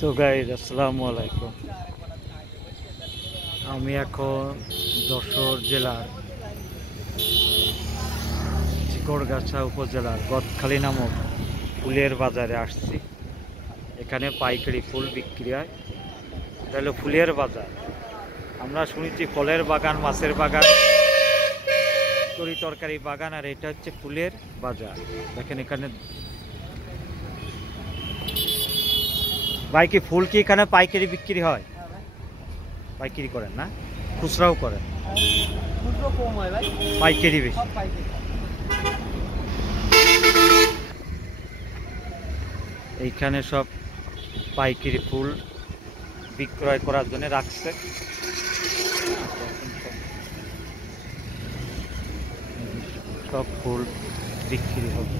So guys আসসালামু আলাইকুম। আমি এখন যশোর জেলার চিকড়গাছা উপজেলার গদখালি নামক ফুলের বাজারে আসছি। এখানে পাইকারি ফুল বিক্রি হয়। এটা হলো ফুলের বাজার। আমরা শুনেছি ফলের বাগান, মাছের বাগান, তরি তরকারি বাগান, আর এটা হচ্ছে ফুলের বাজার। দেখেন এখানে ভাই, কি ফুল কি এখানে পাইকারি বিক্রি হয়? পাইকারি করেন না, খুচরাও করেন? পাইকারি বেশি। এইখানে সব পাইকারি ফুল বিক্রয় করার জন্য রাখছে। সব ফুল বিক্রি হবে।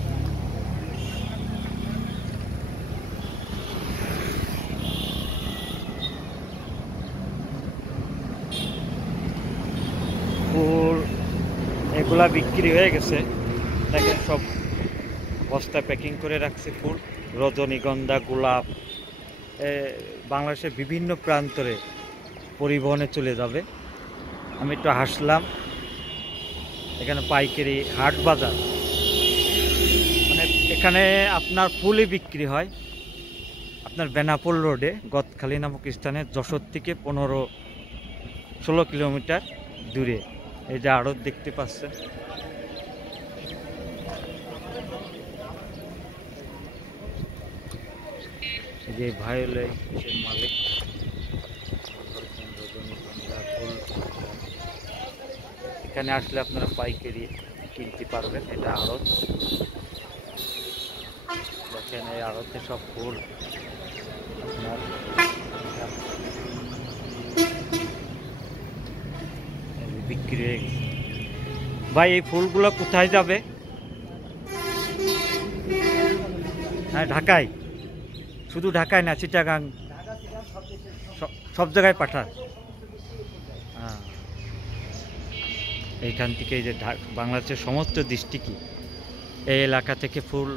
ফুল এগুলা বিক্রি হয়ে গেছে। দেখেন সব বস্তা প্যাকিং করে রাখছে ফুল। রজনীগন্ধা, গোলাপ বাংলাদেশের বিভিন্ন প্রান্তরে পরিবহনে চলে যাবে। আমি একটু হাসলাম। এখানে পাইকারি হাট বাজার, মানে এখানে আপনার ফুলই বিক্রি হয়। আপনার বেনাপোল রোডে গদখালি নামক স্থানে, যশোর থেকে 15-16 কিলোমিটার দূরে। এই যে আড়ত দেখতে পাচ্ছেন। যে ভাই হলো মালিক। এখানে আসলে আপনারা পাইকারি কিনতে পারবেন। এটা আড়ত। দেখেন এই আড়তে সব ফুল আপনার বিক্রি হয়ে গেছে। ভাই, এই ফুলগুলো কোথায় যাবে? হ্যাঁ, ঢাকায়। শুধু ঢাকায় না, চিটাগাং সব জায়গায় পাঠান? হ্যাঁ, এইখান থেকে এই যে বাংলাদেশের সমস্ত ডিস্ট্রিক্টই এই এলাকা থেকে ফুল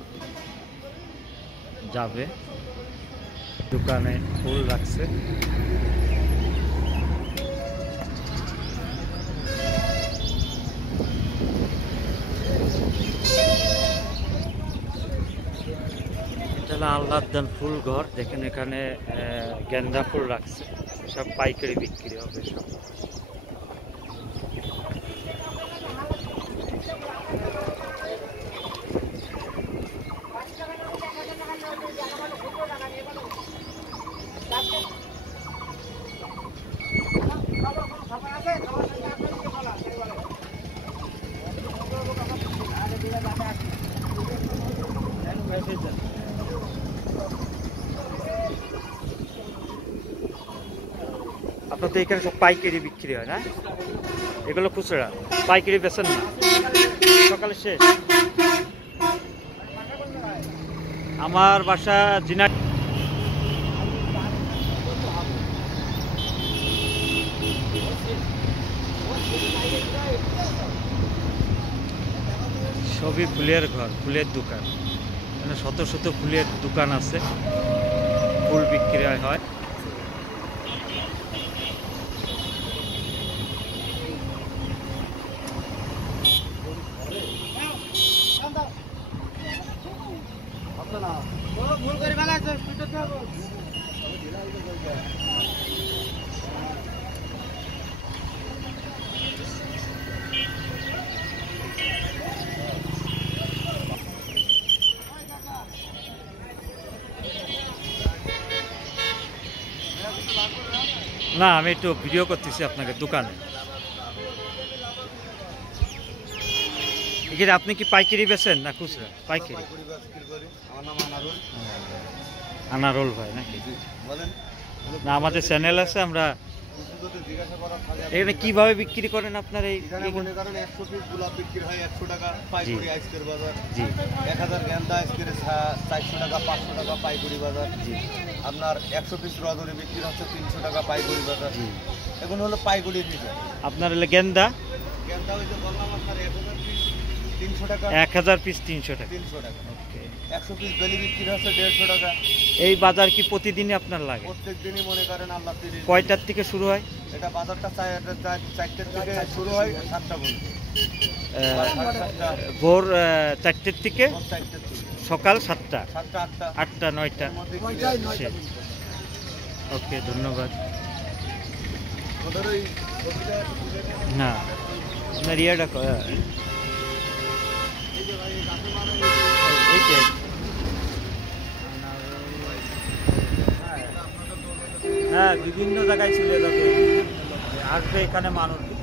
যাবে। দোকানে ফুল রাখছে। আল্লাহদান ফুল ঘর। দেখেন এখানে গেন্দা ফুল রাখছে। সব পাইকারি বিক্রি হবে সব। আপনাদের এখানে সব পাইকারি বিক্রি হয় না? এগুলো খুচরা, পাইকারি বেচেন না? সকালে শেষ। আমার বাসা জিনা। সবই ফুলের ঘর, ফুলের দোকান। এখানে শত শত ফুলের দোকান আছে। ফুল বিক্রি হয়। না, আমি একটু ভিডিও করতেছি আপনাকে দোকানে। এখানে আপনি কি পাইকারি বেচেন না খুচরা? পাইকারি। আনারুল ভাই নাকি? না, আমাদের চ্যানেল আছে। আমরা এখানে কিভাবে বিক্রি করেন আপনার? এই 100 পিস গোলাপ বিক্রি হয় 100 টাকা পাইকারি আজকের বাজার। জি। 1000 গেন্দা আজকের 400 টাকা, 500 টাকা পাইকারি বাজার। জি। আপনার 100 পিস রজনী বিক্রি হচ্ছে 300 টাকা পাইকারি বাজার। জি। এখন হলো পাইকারির হিসাব। আপনার হলো গেন্দা হইছে বললাম আপনার 1000 পিস 300 টাকা। 1000 পিস 300 টাকা। 300 টাকা। ওকে। 100 পিস বেলি বিক্রি হচ্ছে 150 টাকা। এই বাজার কি প্রতিদিনই আপনার লাগে? প্রত্যেক দিনই মনে করেন আল্লাহ 30। কয়টার থেকে শুরু হয়? এটা বাজারটা 4টার থেকে শুরু হয় 7টা পর্যন্ত। ভোর 4টের থেকে 4টার থেকে সকাল 7টা, 7টা 8টা 8টা 9টা। শেষ। ওকে, ধন্যবাদ। ওদের ওই না, আপনার ইয়েটা এইটাই। হ্যাঁ, বিভিন্ন জায়গায় চলে যাবে, আসবে এখানে মানুষ।